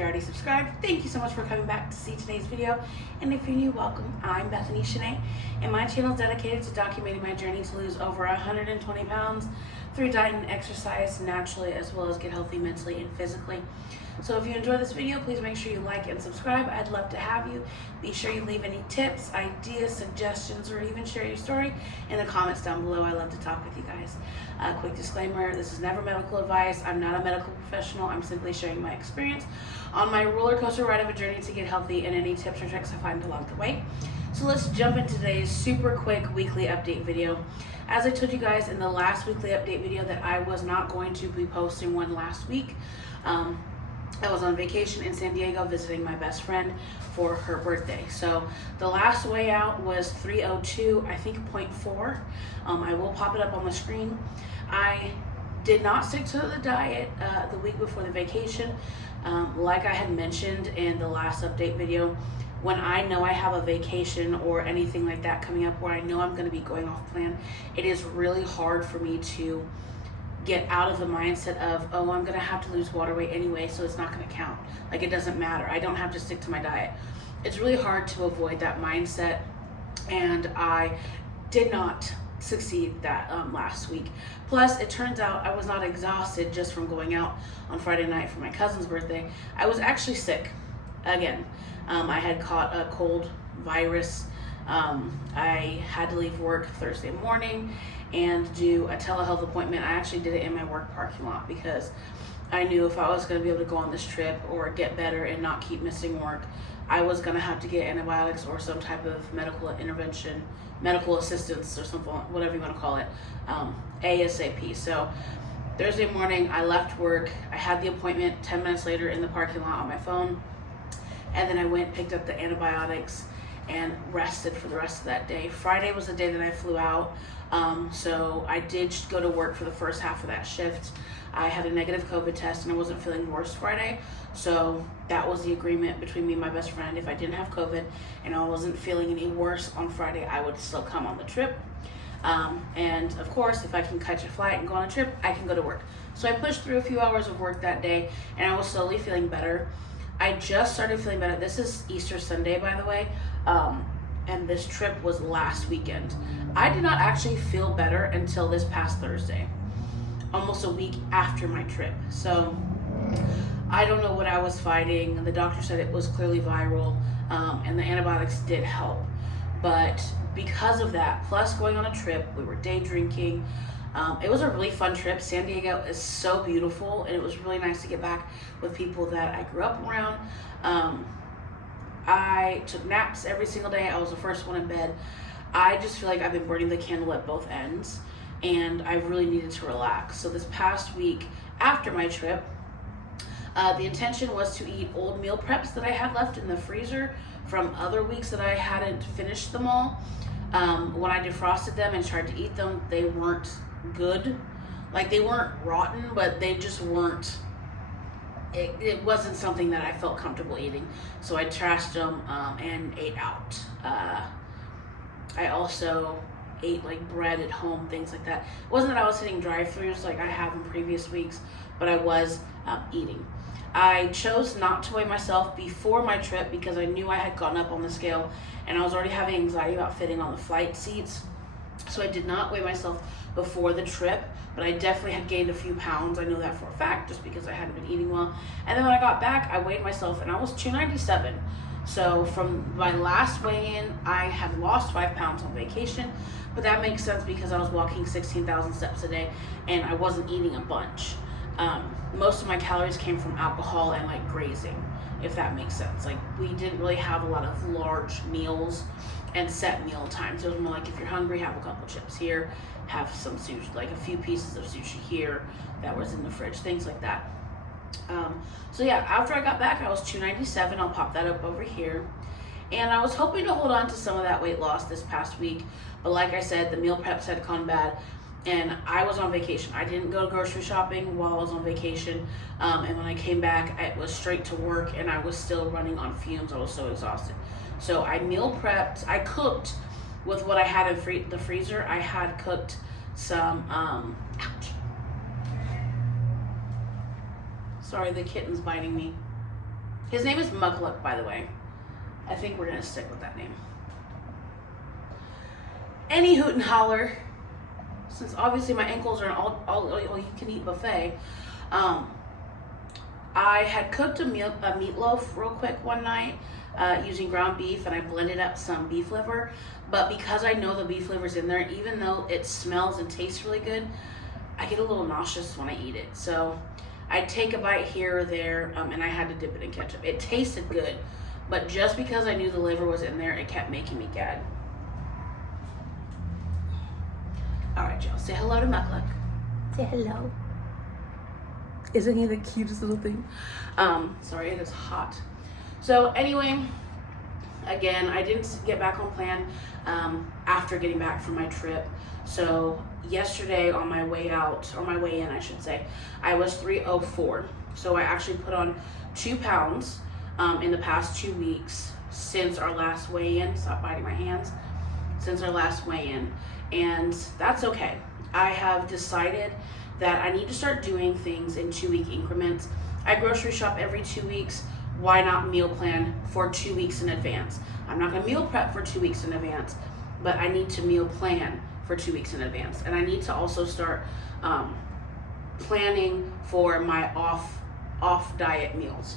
you're already subscribed, thank you so much for coming back to see today's video. And if you're new, welcome. I'm Bethany Shanae, and my channel is dedicated to documenting my journey to lose over 120 pounds through diet and exercise naturally, as well as get healthy mentally and physically. So if you enjoyed this video, please make sure you like and subscribe. I'd love to have you. Be sure you leave any tips, ideas, suggestions, or even share your story in the comments down below. I love to talk with you guys. Quick disclaimer, this is never medical advice. I'm not a medical professional. I'm simply sharing my experience on my roller coaster ride of a journey to get healthy and any tips or tricks I find along the way. So let's jump into today's super quick weekly update video. As I told you guys in the last weekly update video that I was not going to be posting one last week. I was on vacation in San Diego visiting my best friend for her birthday. So the last weigh out was 302, I think 0.4. I will pop it up on the screen. I did not stick to the diet the week before the vacation. Like I had mentioned in the last update video, when I know I have a vacation or anything like that coming up where I know I'm going to be going off plan, it is really hard for me to get out of the mindset of, oh, I'm gonna have to lose water weight anyway, so it's not gonna count. Like, it doesn't matter. I don't have to stick to my diet. It's really hard to avoid that mindset, and I did not succeed that last week. Plus, it turns out I was not exhausted just from going out on Friday night for my cousin's birthday. I was actually sick again. I had caught a cold virus. I had to leave work Thursday morning and do a telehealth appointment. I actually did it in my work parking lot because I knew if I was going to be able to go on this trip or get better and not keep missing work, I was going to have to get antibiotics or some type of medical intervention, medical assistance or something, whatever you want to call it, ASAP. So Thursday morning, I left work. I had the appointment 10 minutes later in the parking lot on my phone. And then I went, picked up the antibiotics, and rested for the rest of that day. Friday was the day that I flew out. So I did go to work for the first half of that shift. I had a negative COVID test and I wasn't feeling worse Friday. So that was the agreement between me and my best friend. If I didn't have COVID and I wasn't feeling any worse on Friday, I would still come on the trip. And of course, if I can catch a flight and go on a trip, I can go to work. So I pushed through a few hours of work that day and I was slowly feeling better. I just started feeling better. This is Easter Sunday, by the way. And this trip was last weekend. I did not actually feel better until this past Thursday, almost a week after my trip. So I don't know what I was fighting. The doctor said it was clearly viral, and the antibiotics did help. But because of that, plus going on a trip, we were day drinking. It was a really fun trip. San Diego is so beautiful, and it was really nice to get back with people that I grew up around. I took naps every single day. I was the first one in bed. I just feel like I've been burning the candle at both ends, and I really needed to relax. So this past week after my trip, the intention was to eat old meal preps that I had left in the freezer from other weeks that I hadn't finished them all. When I defrosted them and tried to eat them, they weren't good. Like, they weren't rotten, but they just weren't, it wasn't something that I felt comfortable eating. So I trashed them and ate out. I also ate like bread at home, things like that. It wasn't that I was hitting drive-thrus like I have in previous weeks, but I was eating. I chose not to weigh myself before my trip because I knew I had gotten up on the scale and I was already having anxiety about fitting on the flight seats. So I did not weigh myself before the trip, but I definitely had gained a few pounds. I know that for a fact just because I hadn't been eating well. And then when I got back, I weighed myself and I was 297. So from my last weigh-in, I had lost 5 pounds on vacation, but that makes sense because I was walking 16,000 steps a day and I wasn't eating a bunch. Most of my calories came from alcohol and like grazing, if that makes sense. Like, we didn't really have a lot of large meals and set meal times. It was more like, if you're hungry, have a couple chips here, have some sushi, like a few pieces of sushi here that was in the fridge, things like that. So yeah, after I got back, I was 297. I'll pop that up over here. And I was hoping to hold on to some of that weight loss this past week, but like I said, the meal preps had gone bad and I was on vacation. I didn't go grocery shopping while I was on vacation. And when I came back, it was straight to work and I was still running on fumes. I was so exhausted. So I meal prepped. I cooked with what I had in the freezer. I had cooked some, ouch. Sorry, the kitten's biting me. His name is Mugluck, by the way. I think we're gonna stick with that name. Any hoot and holler, since obviously my ankles are an all you can eat buffet, I had cooked a meatloaf real quick one night using ground beef, and I blended up some beef liver. But because I know the beef liver's in there, even though it smells and tastes really good, I get a little nauseous when I eat it. So I'd take a bite here or there, and I had to dip it in ketchup. It tasted good, but just because I knew the liver was in there, it kept making me gag. All right, y'all, say hello to Mugluck. Say hello. Isn't he the cutest little thing? Sorry, it is hot. So anyway, again, I didn't get back on plan after getting back from my trip. So yesterday on my way out, or my way in, I should say, I was 304. So I actually put on 2 pounds in the past 2 weeks since our last weigh-in. Stop biting my hands. Since our last weigh-in. And that's okay. I have decided that I need to start doing things in 2-week increments. I grocery shop every 2 weeks. Why not meal plan for 2 weeks in advance? I'm not gonna meal prep for 2 weeks in advance, but I need to meal plan for 2 weeks in advance. And I need to also start planning for my off diet meals.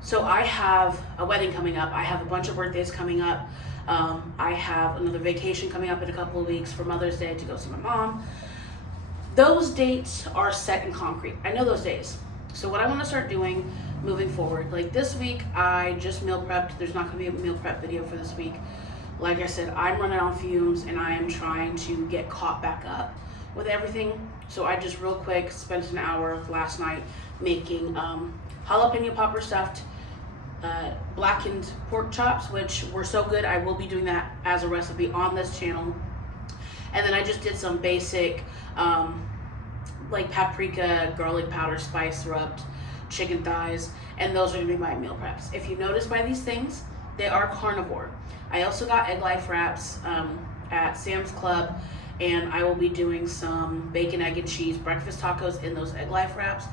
So I have a wedding coming up. I have a bunch of birthdays coming up. I have another vacation coming up in a couple of weeks for Mother's Day to go see my mom. Those dates are set in concrete. I know those days. So what I want to start doing moving forward, like this week, I just meal prepped. There's not going to be a meal prep video for this week. Like I said, I'm running on fumes and I am trying to get caught back up with everything. So I just real quick spent an hour last night making jalapeno popper stuffed blackened pork chops, which were so good. I will be doing that as a recipe on this channel. And then I just did some basic like paprika, garlic powder, spice rubbed chicken thighs, and those are gonna be my meal preps. If you notice by these things, they are carnivore. I also got egg life wraps at Sam's Club, and I will be doing some bacon, egg, and cheese breakfast tacos in those egg life wraps.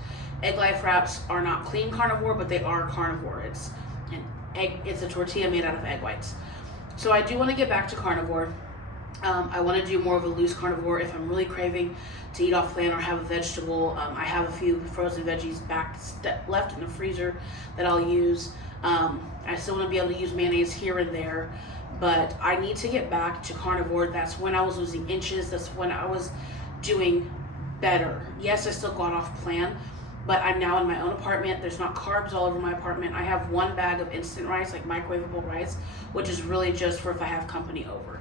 Egg life wraps are not clean carnivore, but they are carnivore. It's a tortilla made out of egg whites. So I do want to get back to carnivore. I want to do more of a loose carnivore if I'm really craving to eat off plan or have a vegetable. I have a few frozen veggies left in the freezer that I'll use. I still want to be able to use mayonnaise here and there, but I need to get back to carnivore. That's when I was losing inches. That's when I was doing better. Yes, I still got off plan, but I'm now in my own apartment. There's not carbs all over my apartment. I have 1 bag of instant rice, like microwavable rice, which is really just for if I have company over.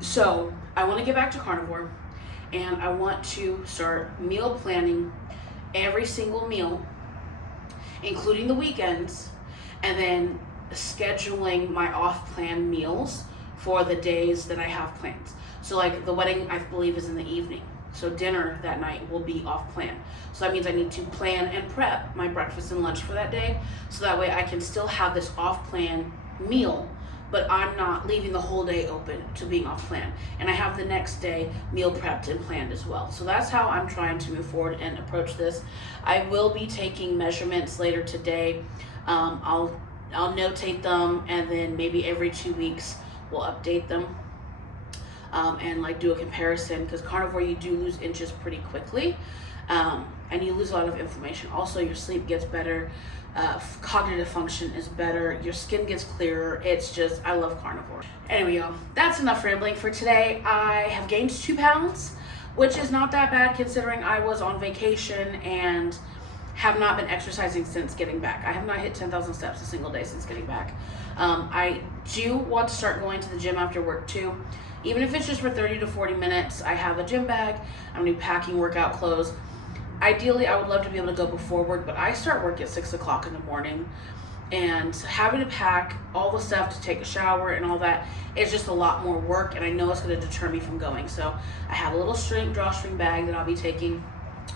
So I want to get back to carnivore, and I want to start meal planning every single meal, including the weekends, and then scheduling my off-plan meals for the days that I have plans. So like the wedding, I believe, is in the evening. So dinner that night will be off plan. So that means I need to plan and prep my breakfast and lunch for that day. So that way I can still have this off plan meal, but I'm not leaving the whole day open to being off plan. And I have the next day meal prepped and planned as well. So that's how I'm trying to move forward and approach this. I will be taking measurements later today. I'll notate them, and then maybe every 2 weeks we'll update them. And like do a comparison, because carnivore, you do lose inches pretty quickly, and you lose a lot of inflammation. Also, your sleep gets better, cognitive function is better, your skin gets clearer. It's just, I love carnivore. Anyway, y'all, that's enough rambling for today. I have gained 2 pounds, which is not that bad considering I was on vacation and have not been exercising since getting back. I have not hit 10,000 steps a single day since getting back. I do want to start going to the gym after work too. Even if it's just for 30 to 40 minutes, I have a gym bag. I'm gonna be packing workout clothes. Ideally, I would love to be able to go before work, but I start work at 6 o'clock in the morning, and having to pack all the stuff to take a shower and all that is just a lot more work, and I know it's gonna deter me from going. So I have a little drawstring bag that I'll be taking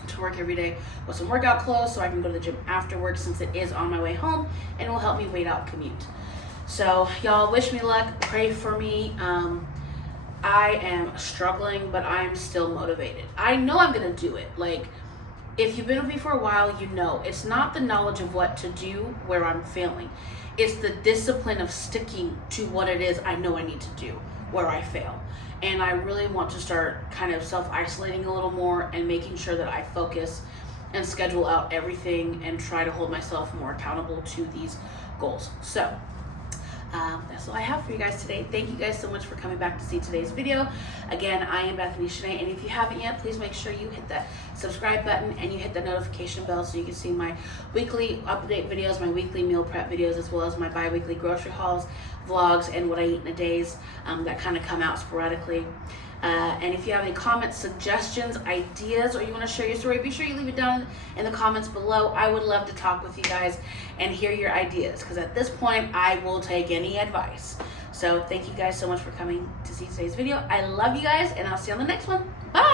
to work every day with some workout clothes so I can go to the gym after work, since it is on my way home and it will help me wait out commute. So y'all, wish me luck, pray for me. I am struggling, but I am still motivated. I know I'm gonna do it. Like, if you've been with me for a while, you know it's not the knowledge of what to do where I'm failing. It's the discipline of sticking to what it is I know I need to do where I fail. And I really want to start kind of self-isolating a little more and making sure that I focus and schedule out everything and try to hold myself more accountable to these goals. So that's all I have for you guys today. Thank you guys so much for coming back to see today's video. Again, I am Bethany Shanae, and if you haven't yet, please make sure you hit that subscribe button and you hit the notification bell so you can see my weekly update videos, my weekly meal prep videos, as well as my bi-weekly grocery hauls, vlogs, and what I eat in a days that kind of come out sporadically. And if you have any comments, suggestions, ideas, or you want to share your story, be sure you leave it down in the comments below. I would love to talk with you guys and hear your ideas, because at this point, I will take any advice. So thank you guys so much for coming to see today's video. I love you guys, and I'll see you on the next one. Bye!